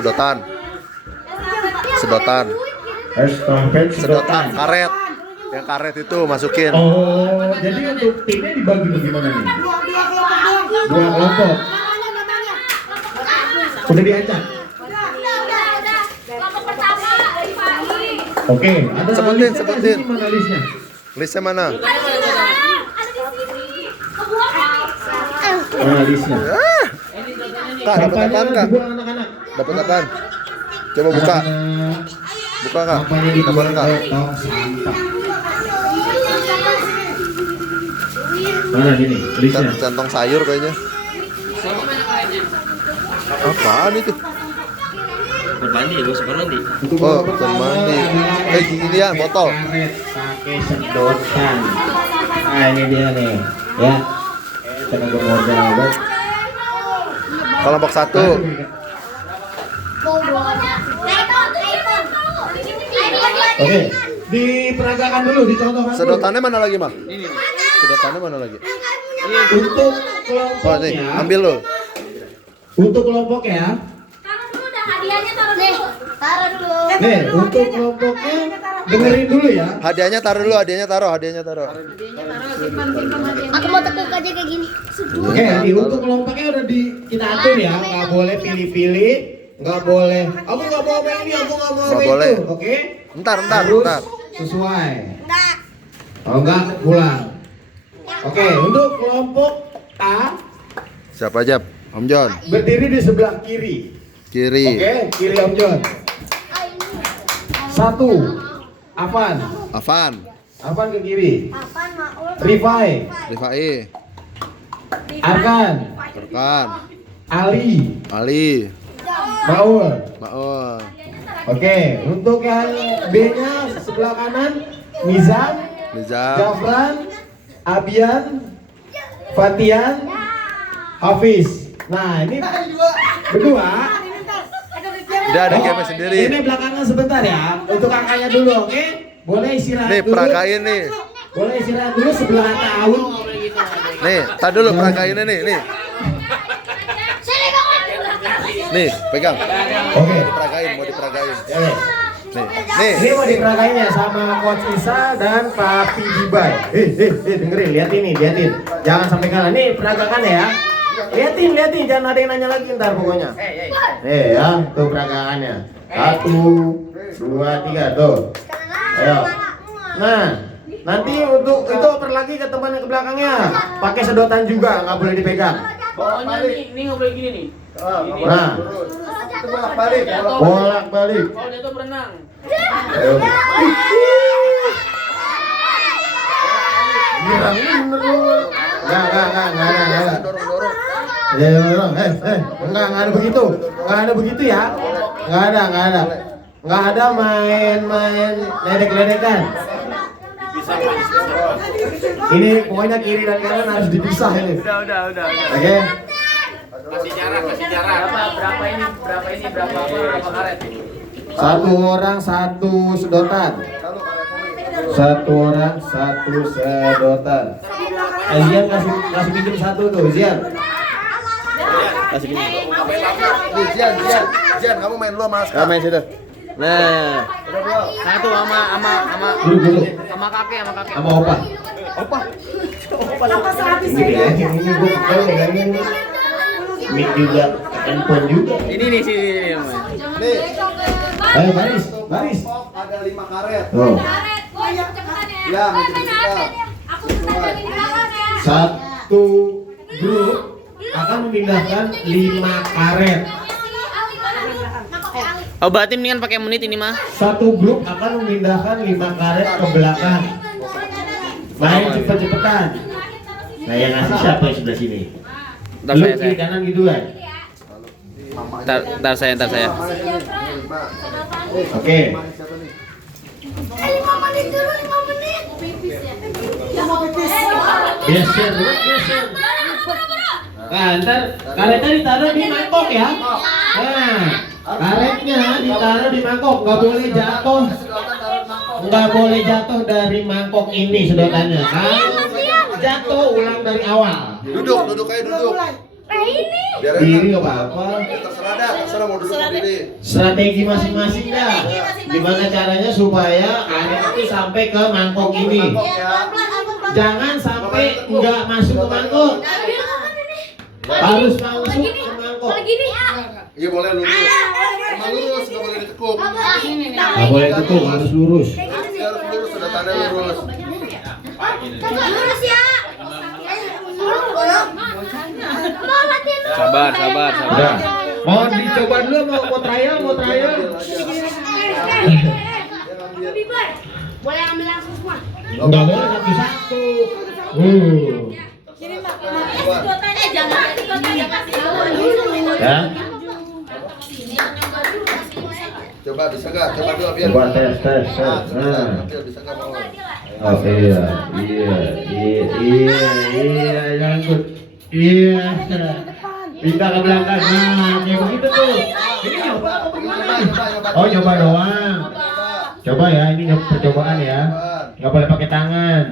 sedotan. Sedotan. Estafet Sedotan karet. Yang karet itu masukin. Oh, jadi untuk timnya dibagi bagaimana nih? Dua kelompok. Udah diacak. Kelompok pertama dari pagi. Oke, ada Sebutin, listnya, Kak. sebutin. Sini mana listnya? Listnya mana? Ada di sini. Kebuang. Mana listnya? Kak, dapat apaan kak? dibuang anak-anak. Dapat apaan? Coba buka. Anak-anak, Buka kak. Sampahnya Dapat dibuang kak. ke tong sampah. Mana sini listnya? Centong sayur kayaknya. Apaan itu? Berbandi ya, bos berbandi. Untuk Oh, kelompok pertama mandi. adalah Ini ya, botol. karet pakai sedotan. Nah, ini dia nih, ya. Tenaga modal, Bos. Kelompok 1. Oke, diperagakan dulu, dicontohkan dulu. Sedotannya mana lagi, Mak? Sedotannya mana lagi? Untuk Oh, nih, kelompoknya, ambil lo. untuk kelompoknya, Taruh dulu dah hadiahnya taruh dulu. Taruh dulu. nih, untuk kelompoknya dengerin dulu ya. Hadiahnya taruh dulu, hadiahnya taruh. Aku mau tekuk aja kayak gini. Oke, untuk kelompoknya udah kita atur ya, nggak boleh pilih-pilih, nggak boleh. Aku nggak mau sama ini, aku nggak mau sama Nggak itu. boleh. Oke? Ntar. Harus sesuai. Kalau enggak pulang. Oke, untuk kelompok A Siapa aja? Om John. berdiri di sebelah kiri. Kiri. Oke, kiri Om John. 1 Afan. Afan ke kiri. Rifai, Rifai. Arkan, Erkan. Ali, Ali. Maul. Maul. Oke, untuk yang B-nya sebelah kanan Nizam, Nizam. Jafran, Abian, Fatian, Hafiz. Nah, ini berdua. Dia ada game sendiri. Ini belakangan sebentar ya. Untuk kakaknya dulu, oke? Boleh istirahat Nih, dulu. peragain nih. Boleh istirahat dulu sebelah tahun. Nih, tar dulu peragainnya nih. Nih, pegang. Oke. Mau diperagain. Ya, Nih. Ini mau diperagainnya sama Coach Isa dan Papi Dibai. Dengerin, liatin. Jangan sampai kalah. Nih peragakan ya. Liatin, jangan ada yang nanya lagi ntar pokoknya. Ya, tuh peragakannya. 1, 2, 3, tuh. Ayo. Nah, nanti untuk itu oper lagi ke teman yang ke belakangnya. Pakai sedotan juga, nggak boleh dipegang. Pokoknya ini nggak boleh gini nih. Nah, bolak-balik. Kalau dia tuh berenang. Ayo. Girang bener lu. Enggak ada. Dorong. Ya, dorong. Enggak ada begitu. Enggak ada begitu ya. Enggak ada. Enggak ada main ledek-ledekan. Ini pokoknya kiri dan kanan harus dipisah ini. Udah. Oke. Kasih jarak. Berapa karet? Satu orang satu sedotan. Zian kasih pinjam satu tuh, Zian. Kasih gini. Nih, Jian, kamu main lu sama Aska. Main situ. Nah, satu sama Dulu. kakek. Sama Opa. Ini ya, ini gue megangin. Mic juga, handphone juga. Ini nih sini. Nih, Ayo baris. ada 5 karet. Oh. Karet, boy, cepetan ya. Ya, Boy, mungkin main bisa. HP-nya. Aku cepetan di belakang ya. Satu grup akan memindahkan 5 karet. Oh, berarti mendingan pakai menit ini mah. Satu grup akan memindahkan 5 karet ke belakang. Main cepet-cepetan. Nah, yang ngasih siapa yang sebelah sini? Ntar Lu saya. kiri kanan gitu kan? Ntar saya. Oke. 5 menit dulu, 5 menit. Geser. Nah, ntar karetnya ditaruh di mangkok ya. Nah, karetnya ditaruh di mangkok, nggak boleh jatuh dari mangkok ini sedotannya. Kalau jatuh ulang dari awal. Duduk aja. Ini. Biar Diri enak. nggak apa-apa. Terserah dah, terserah mau duduk sendiri. Strategi masing-masing dah. Gimana caranya supaya air itu sampai ke mangkok ini? Jangan sampai nggak masuk ke mangkok. Harus masuk ke mangkok. Iya boleh lurus. Emang lurus, nggak boleh ditekuk. Nggak boleh tekuk, harus lurus. Harus lurus, sudah tanda lurus. Lurus ya. Sabar, sabar, sabar. Udah. Mau dicoba dulu, mau trial, mau trial. Boleh ambil langsung semua. Nggak boleh satu-satu. Jangan. Ya. Coba bisa nggak? Coba dulu biar. Coba tes. Nah, Nah. biar bisa nggak mau. Oh iya, jangan ikut. Iya. Pindah ke belakang. Nah, kayak begitu tuh. Ini nyoba apa bagaimana? Oh, nyoba doang. Coba ya, ini percobaan ya. Nggak boleh pakai tangan,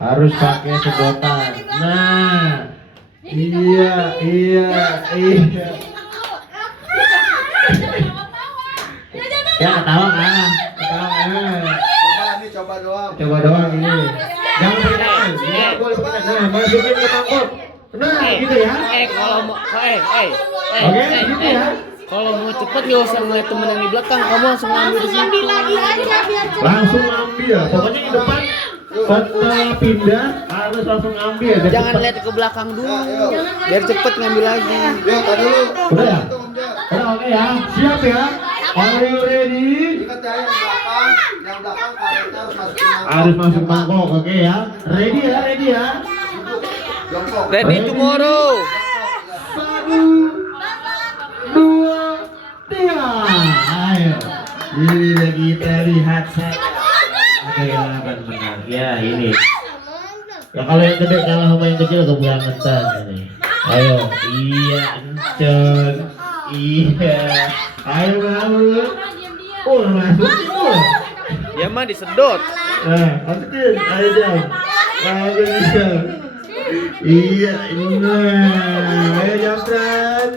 harus pakai sedotan. Nah, iya. Ya ketawa kan? Coba doang. Coba doang ini. Jangan pakai tangan. Iya, boleh pakai tangan. Nah, masukin ke mangkok. Nah, gitu ya. Kalau mau, Oke, gitu ya. Kalau mau cepet nggak usah ngeliat temen yang di belakang, kamu langsung ngambil di sini. Langsung ambil. Pokoknya di depan setelah pindah harus langsung ambil. Biar Jangan cepet. lihat ke belakang dulu, biar cepet ngambil lagi. Yuk, tadi dulu. Udah ya? Itu, Om Ja. Udah oke ya. Siap ya. Are you ready? Ingat ya yang belakang karetnya harus masuk ke mangkok. Harus masuk mangkok, oke ya. Ready ya. Jongkok. Ready tomorrow. 1, 2, 3. Ayo. Ini kita lihat saja. Oke, yang akan menang. Ya, ini. Ya kalau yang gede kalah sama yang kecil kebangetan ini. Ayo, iya, encon. Iya. Ayo bangun. Oh, masukin tuh. Ya mah disedot. Nah, masukin. Ayo jam. Ayo bisa. Iya, nah. Ayo Japran.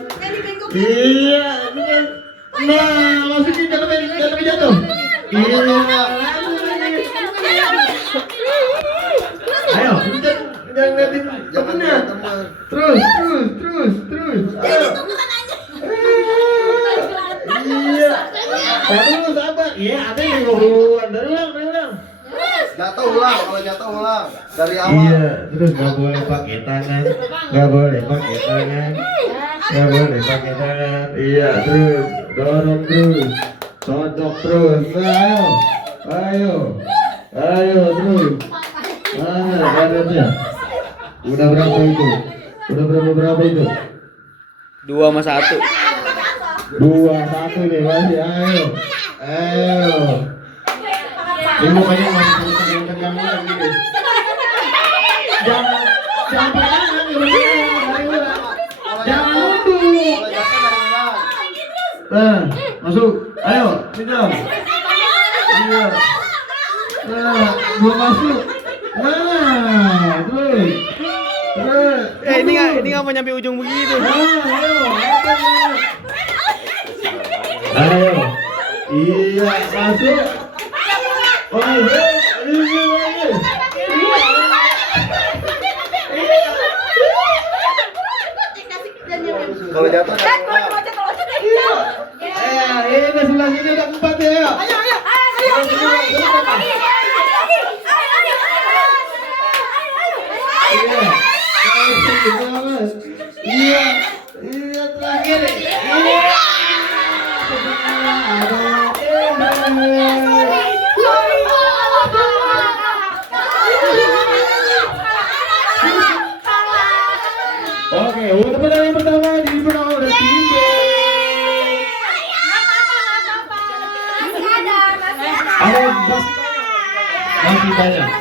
Iya, bener. Nah, masukin jangan sampai jatuh. Iya. Ayo, jangan liatin temennya. Terus. Ayo. Iya. Aduh, sabar. Iya, ada yang ngobrol. Dari ulang. Jatuh ulang, kalau jatuh ulang dari awal. Iya, terus nggak boleh pakai tangan. Iya, terus dorong terus, cocok terus. Ayo, terus. Mana badannya? Udah berapa itu? 2 sama 1. 2-1 nih masih. Ayo. Ini mukanya masih tegang lagi. Jangan pegangan, jangan mundur. Kalau jatuh dari ulang. Nah, masuk. Ayo, pinjam. Iya. Nah, belum masuk. Nah, terus. Ini nggak mau nyampe ujung begitu. Ayo. Iya, masuk. Ayo, ini lagi. Kalau jatuh dari ulang. Ini sebelah sini udah 4 ya. Iya, terakhir. Oke, untuk pertandingan pertama dimenang oleh tim B.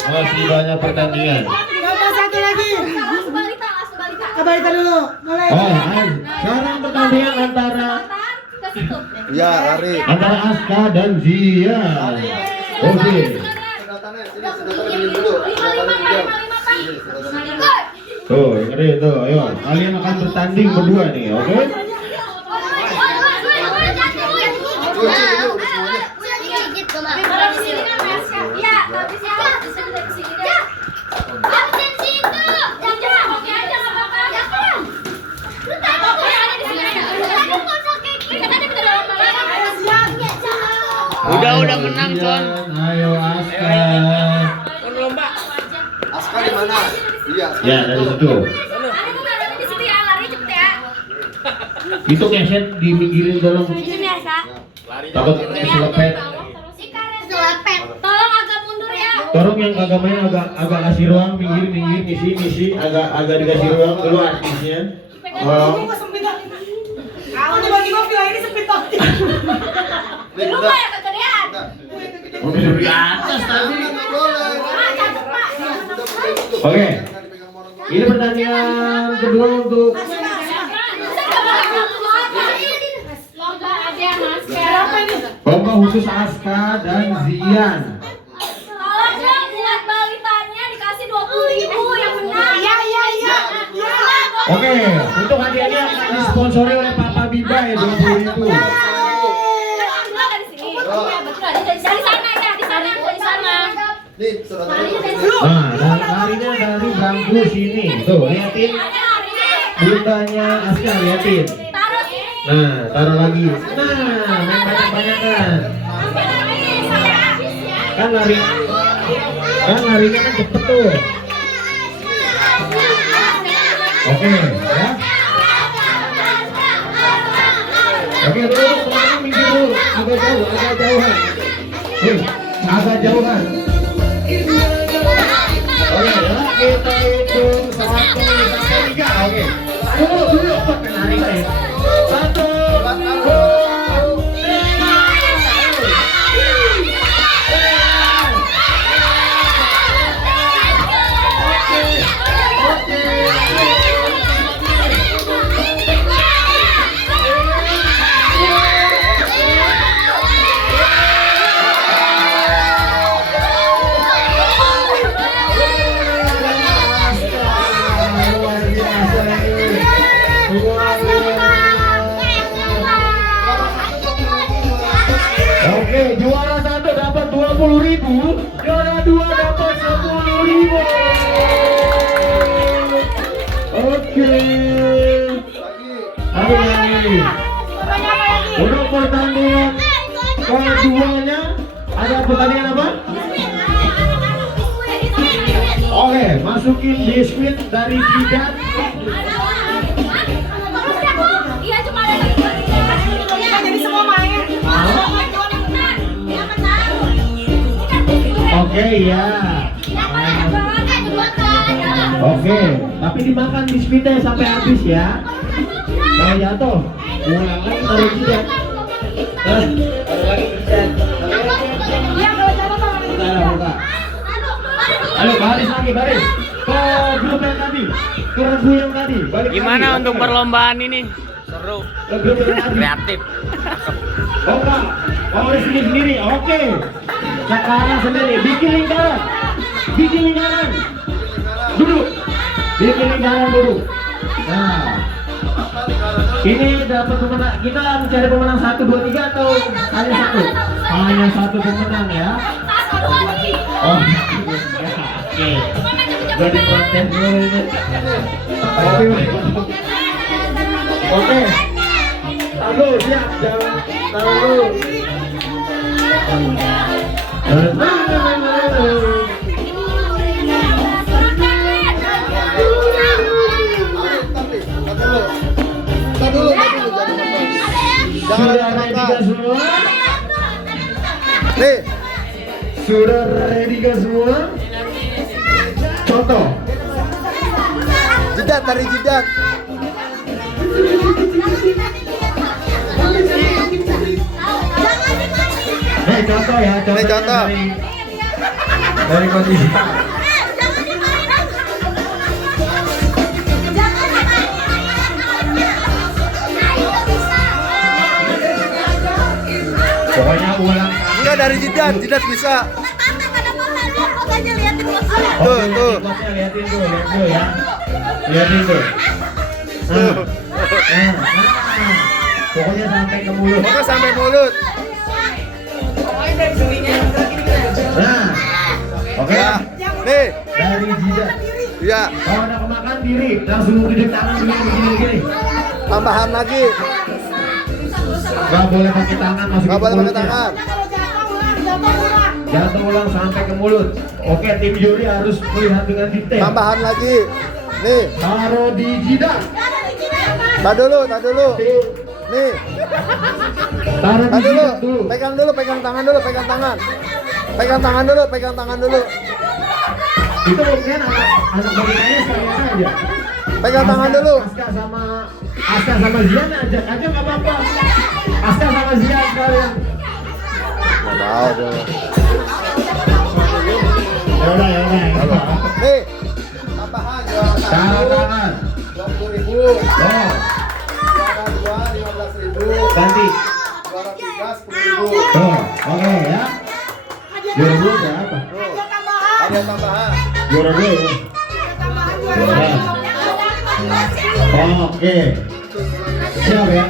Masih banyak pertandingan. Satu lagi. Kebalikan dulu. Mulai. Sekarang pertandingan antara Ya, lari. Aska dan Zia. Oke. Sedotannya, sini sedotannya dulu. Sedotannya diam. Sini, sedotannya. Tuh, dengerin. Nih tuh, ayo. Kalian akan bertanding berdua nih, oke? Udah menang, Con. Ayo Aska. Aska di mana? Iya. Ya, dari situ. Itu keset diminggirin tolong. Takut keselepet. Tolong agak mundur ya. Tolong yang kagak main agak kasih ruang, minggir, misi, agak dikasih ruang dulu artisnya. Tolong. Aku tiba-tiba bilang ini sempit tadi. Lupa ya kegedean. Oh, di atas tadi. Nggak boleh. Oke. Ini pertandingan kedua untuk Lomba ada Mas. Berapa ini? lomba khusus Aska dan Zian. Tolong dong buat balitanya dikasih 20.000 yang menang. Iya. Oke, untuk hadiahnya akan disponsori oleh Papa Biba ya 20.000. Dari sana ya, di sana. Nih, surat Nah, dan larinya dari bangku sini. Tuh, liatin bundanya Aska, liatin. Taruh sini. Nah, taruh lagi. Nah, main banyak-banyakan. Kan larinya kan cepet tuh. Oke, ya. Oke, dulu teman-teman minggir dulu. Agak jauhan. Agak jauhan. Oke, ya. Kita hitung 1 sampai 3. Oke. Dulu. Narik. 1, 2, 3. Oke, juara 1 dapat 20.000, juara 2 dapat 10.000. Oke. Lagi. Untuk pertandingan keduanya ada pertandingan apa? Oke, masukin biskuit dari Jidat. Iya cuma ada Jadi semua main. Oke, ya. Oke, tapi dimakan biskuitnya sampai habis ya. Kalau jatuh, ulang lagi taruh Jidat. Taruh lagi Jidat. Buka. Ayo baris lagi, baris. Ke grup yang tadi, ke regu yang tadi. Balik Gimana lagi. untuk perlombaan ini? Seru. Ke grup yang tadi. Kreatif. Oke, oleh sendiri. Oke. Sekarang sendiri, bikin lingkaran. Duduk. Bikin lingkaran duduk. Nah, ini dapat pemenang. Kita mencari pemenang 1, 2, 3 atau hanya satu? Hanya satu pemenang ya. Oh, oke. Jadi konten dulu ini. Oke. Tahu siap, jangan tahu. Sudah ready kah semua? Nih, Sudah ready kah semua? Contoh. jidat dari jidat. Contoh ya, contoh. Dari kondisi. Pokoknya ulang. Enggak dari jidat bisa. Tuh. Liatin tuh ya. Lihatin tuh. Pokoknya sampai ke mulut. Pokoknya sampai mulut. Nah, oke. Ya. Nih. Dari jidat. Iya. Kalau ada kemakan diri, langsung gede tangan begini. Tambahan lagi. Gak boleh pakai tangan masuk Nggak ke boleh pakai mulutnya. tangan. Jatuh ulang sampai ke mulut. Oke, tim juri harus melihat dengan detail. Tambahan lagi. Nih. Taruh di jidat. Tak dulu. Nih. Taruh di Tak dulu. jidat dulu. Pegang tangan dulu. Pegang tangan dulu. Itu mungkin anak bonekanya sekalian aja. Pegang tangan dulu. Aska sama Zian ajak aja nggak apa-apa. Aska sama Zian sekalian. Nggak tahu deh. Ya udah. Nih. Tambahan juara Taruh 1 tangan. 20.000. Oh, Juara 2 15.000. ganti. Juara 3 10.000. Oh, oke ya. Juara dua berapa? Ada tambahan. Juara dua. Juara. Oke. Siap ya.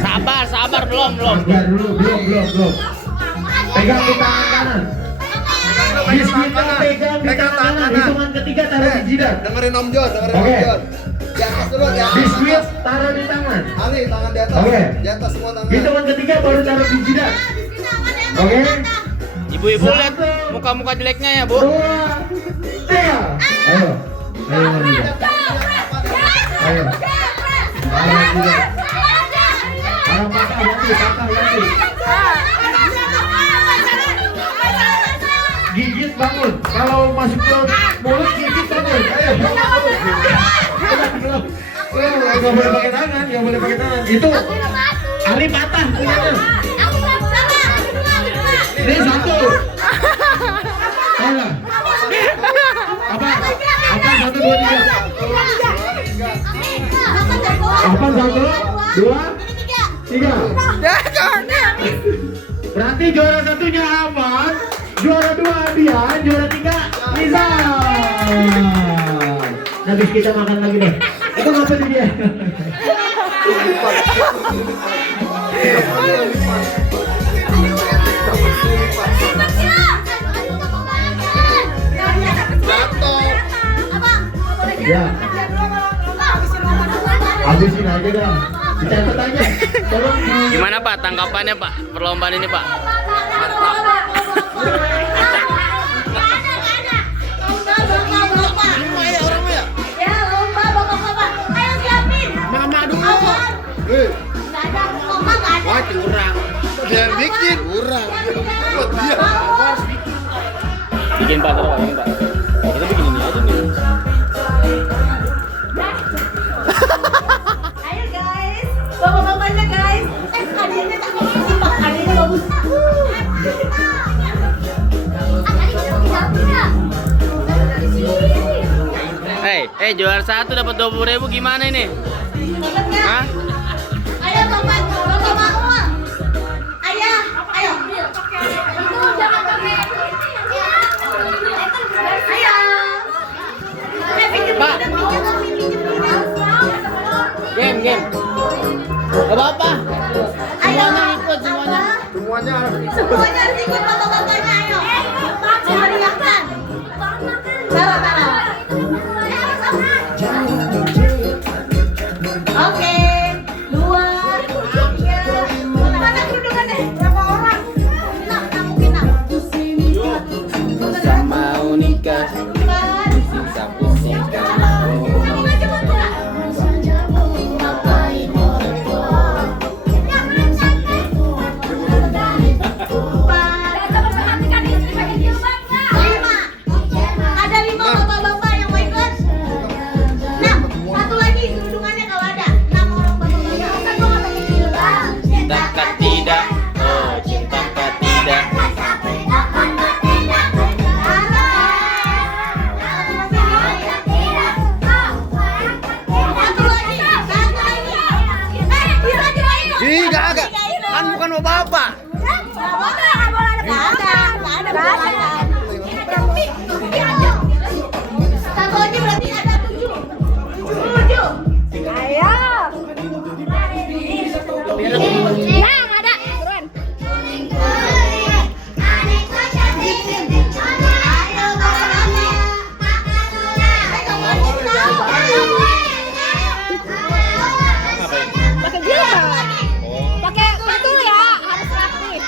Sabar, belum. Sabar dulu, belum. Pegang di tangan kanan. Bismillah pegang di tangan kanan. Hitungan ketiga taruh di jidat. Dengerin Om Jon. Oke. Di atas dulu, di atas. Bismillah taruh di tangan. Ali, tangan di atas. Oke. Di atas semua tangan. Hitungan ketiga baru taruh di jidat. Oke. Ibu-ibu lihat muka-muka jeleknya ya, Bu. 2, 3. Ayo. Jidat. Ayo. Taruh jidat. Taruh patah ganti. Gigit bangun. Kalau masuk ke mulut gigit bangun. Ayo. Nggak boleh pakai tangan, Itu Ali patah punyanya. Ini 1. Ayo. Apa 1, 2, 3. Apa 1, 2, 3. Berarti juara satunya Aman, juara 2 Adian, juara 3 Liza. Habis kita makan lagi deh. Itu ngapa nih dia? Ya, habisin aja dah. Dicatat aja. Tolong. Gimana Pak tanggapannya Pak perlombaan ini Pak? Mama dulu. Wah, kurang. Dia bikin kurang. Dia. Bikin Pak terus ini Pak. Kita bikin ini aja nih. Ayo guys, bapak-bapaknya guys. Hadiahnya tak bagus, Pak. Hadiahnya bagus. Juara 1 dapat 20.000 gimana ini? Hah? Ayo bapak mau uang. Ayo. Jangan pakai. Ayo. Pak. Game. Gak apa-apa. Semuanya ikut semuanya. Semuanya harus ikut bapak-bapaknya, ayo. Meriahkan. Taruh. Oke, 2, 3. Mana kedudukannya? Berapa orang? Enam. Sama unika. Kan bukan bapak. Nggak ada. lagi berarti ada 7. Ayo. Yang ada, buruan. Pakai jilbab. Pakai betul ya, harus rapi.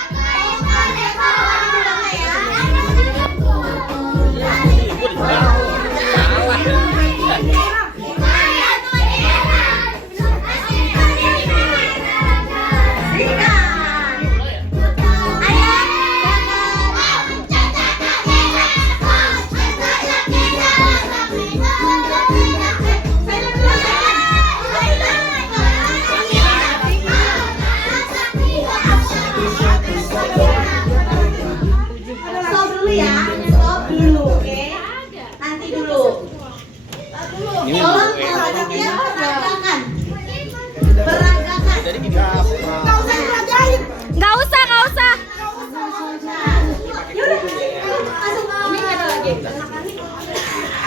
Stop dulu ya, stop dulu, oke? Nanti dulu. Tolong perhatian peragakan. Peragakan. Nggak usah diragain. Nggak usah.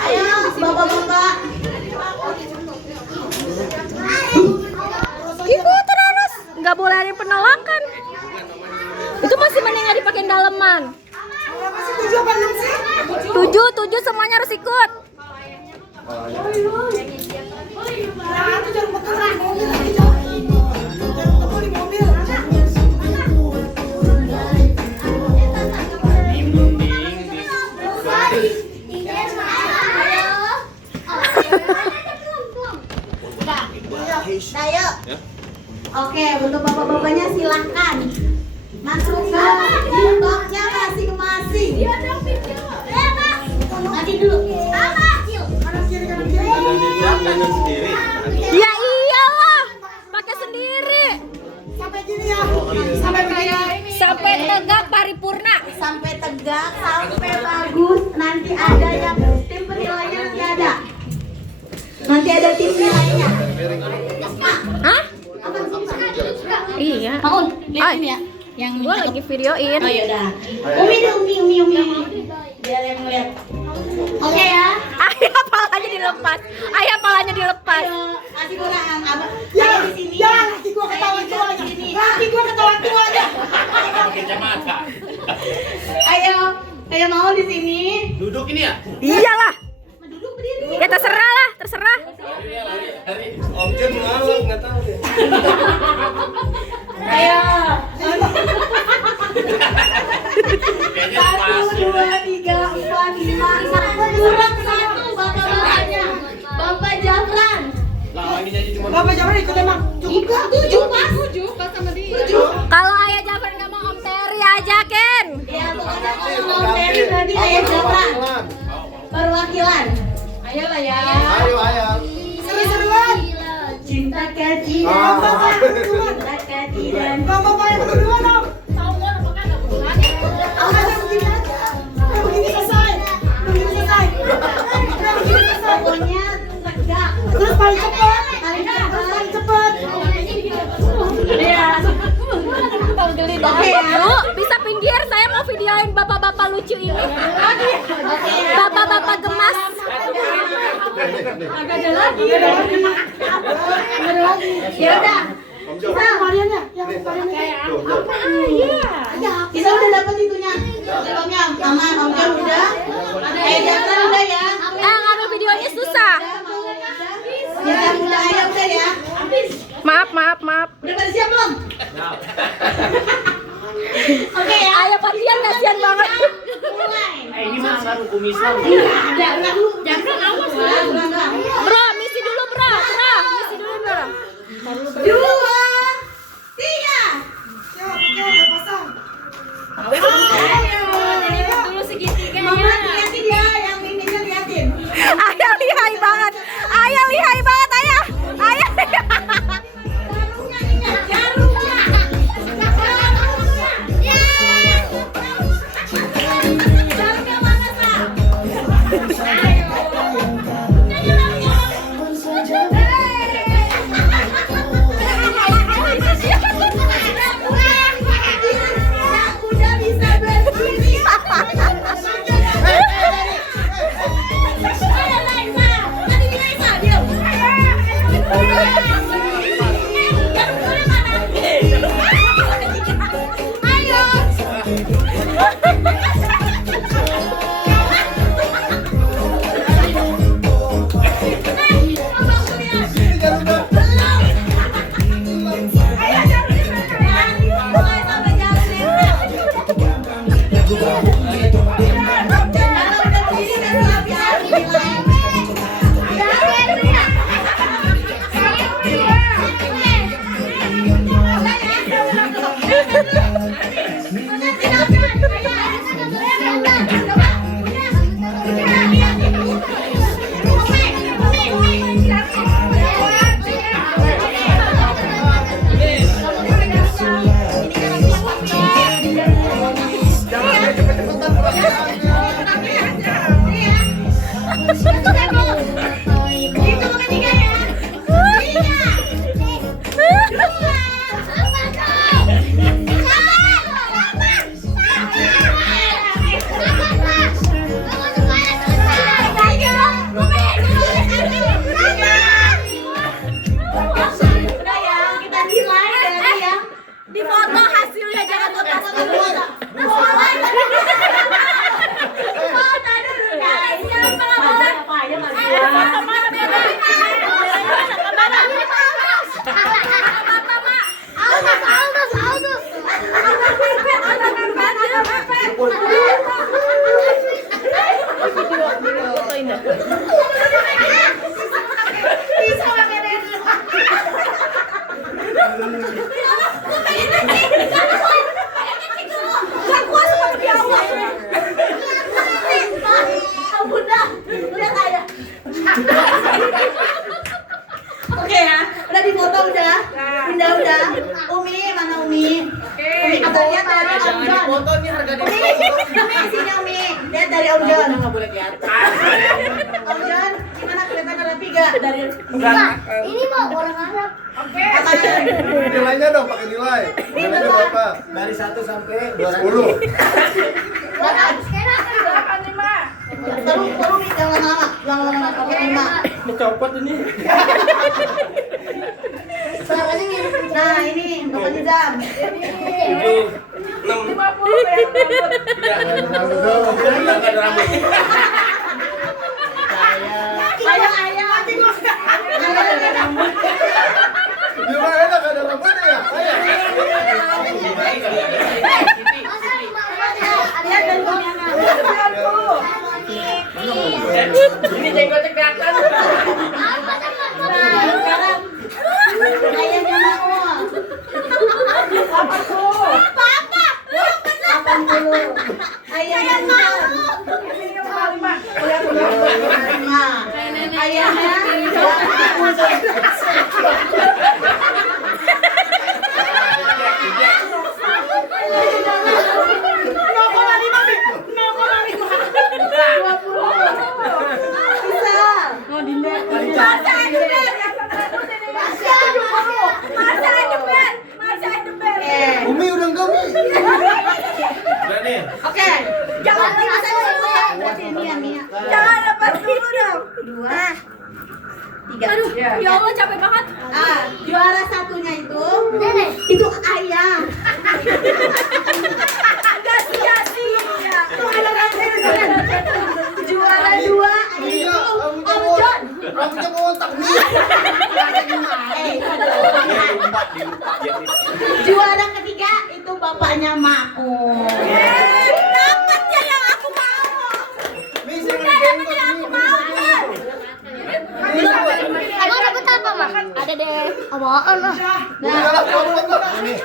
Ayo, bapak-bapak. Ikut terus. Nggak boleh ada penolakan. Itu masih mending nggak dipakein daleman. 7 semuanya harus ikut. Ayo. Oke, untuk bapak-bapaknya silahkan masuk ke jilbabnya masing-masing. Nanti dulu. Ya iyalah, pakai sendiri. Sampai gini ya. Sampai kayak ini. Sampai tegak paripurna. Sampai tegak, sampai bagus. Nanti ada yang tim penilainya nanti ada. Nanti ada tim penilainya. Hah? Iya. Bangun, lihat ini ya. Yang gua lagi videoin. Oh yaudah. Umi. Biar yang ngeliat. Oke ya. Ayah palanya dilepas. Kasih kurang abang. Ya, di sini. ya, laki gua ketahuan tuanya. Ayo mau di sini. Duduk ini ya? Iyalah. Duduk berdiri. Ya terserah. Om Jen malas nggak tahu deh. Ayo. Kayaknya pas. 1, 2, 3, 4, 5, 6. Kurang 1 bapak-bapaknya. Bapak Jafran. Lah ini jadi cuma Bapak jangan ikut emang. Cukup 7 pas. 7 pas sama dia. 7. Kalau Ayah Jafar nggak mau Om Terry ajakin. Ya pokoknya kalau mau Terry berarti Ayah Jafran. Perwakilan. Ayolah ya. Ayo. Seru-seruan. Cinta kajian. Bapak Cinta kajian. Bapak yang berdua dong. Tahu nggak pakai nggak berani? Kayak begini aja. Kayak begini selesai. Pokoknya tegak. Terus paling cepat. Paling Paling cepat. Iya. Oke ya. Bu, bisa pinggir, saya mau videoin bapak-bapak lucu ini. Oke ya. Bapak-bapak gemas. Agak ada lagi. Ya udah. Kita variannya, yang variannya. Kita udah dapat itunya. Jawabnya aman. Om Jan udah. Jafran udah ya. Ngambil videonya susah. Ya udah Ayah udah ya. Maaf. Udah pada siap belum? Oke ya. Ayah kasihan banget. Mulai. ini mah ngaruh kumisan. Ada lu. Jangan awas lah. Bro, misi dulu bro. 2, 3. Yuk, pasang. Dulu segitiga. Mama liatin ya, yang ininya liatin. Ayah lihai banget. Ayah. Jarumnya ingat, jarumnya. Jarumnya mana Sa? Ayo. Udah ya, kita nilai dari yang di foto hasilnya, jangan foto foto. Oke ya, udah difoto udah. Bunda udah. Umi mana Umi? Umi kita lihat dari Om John. Umi sini Umi. Lihat dari Om John. Nggak boleh kelihatan. Om John, gimana kelihatan rapi gak dari Ini mau orang Arab. Nilainya dong, pakai nilai. Nilainya berapa? Dari 1 sampai 200. 10. Taruh nih, jangan lama-lama. Oke, 5. Copot ini. Nah, ini Bapak Nizam. 7, 6. Ayah. Gimana enak ada rambutnya ya? Lihat dari kamera. Ini jenggotnya kelihatan. Sekarang ayahnya mau. Apa? Ayahnya mau. Umi udah enggak Mi? Udah nih. Oke, jangan lepas dulu ya. Berarti ini ya Mia. Jangan lepas dulu dong. 2, 3. Aduh, ya Allah capek banget. Juara satunya itu ayah. Enggak sia-sia. Juara 2 Iya, Om John. rambutnya mau otak Mi. Juara ketiga itu bapaknya Mako. Dapat ya yang aku mau. Mi, sini jenggot Mi. Emang dapat apa, Mak? Ada deh. Apaan lah? Udah lah, copot lah. Nih.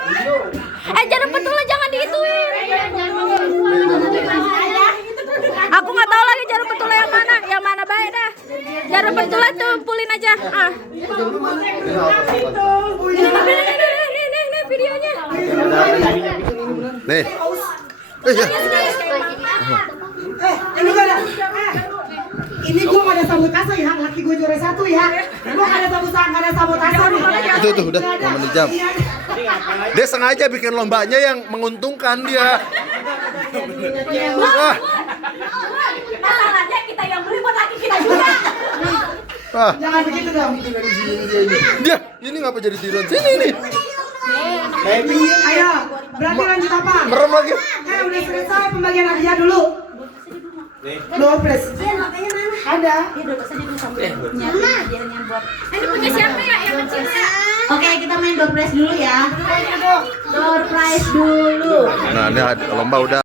Jangan betulnya jangan diituin. Ayah. Aku nggak tahu lagi jarum betulnya yang mana baik dah. Jarum betulnya tuh pulin aja. Nih videonya. Nih. Ini gue gak ada sabotase ya, laki gue juara 1 ya. Gue gak ada sabotase nih. Itu udah 5 jam. Dia sengaja bikin lombanya yang menguntungkan dia. Wah. Masalahnya kita yang beli buat laki kita juga. Wah. Jangan begitu dong. Dia ini ngapa jadi tiruan sini nih? Ayo, berarti lanjut apa? Merem lagi. Udah selesai pembagian hadiah dulu. Door prize. Ada. Ini punya siapa ya yang kecil ya? Oke, kita main door prize dulu ya. Door prize dulu. Nah, ini lomba udah.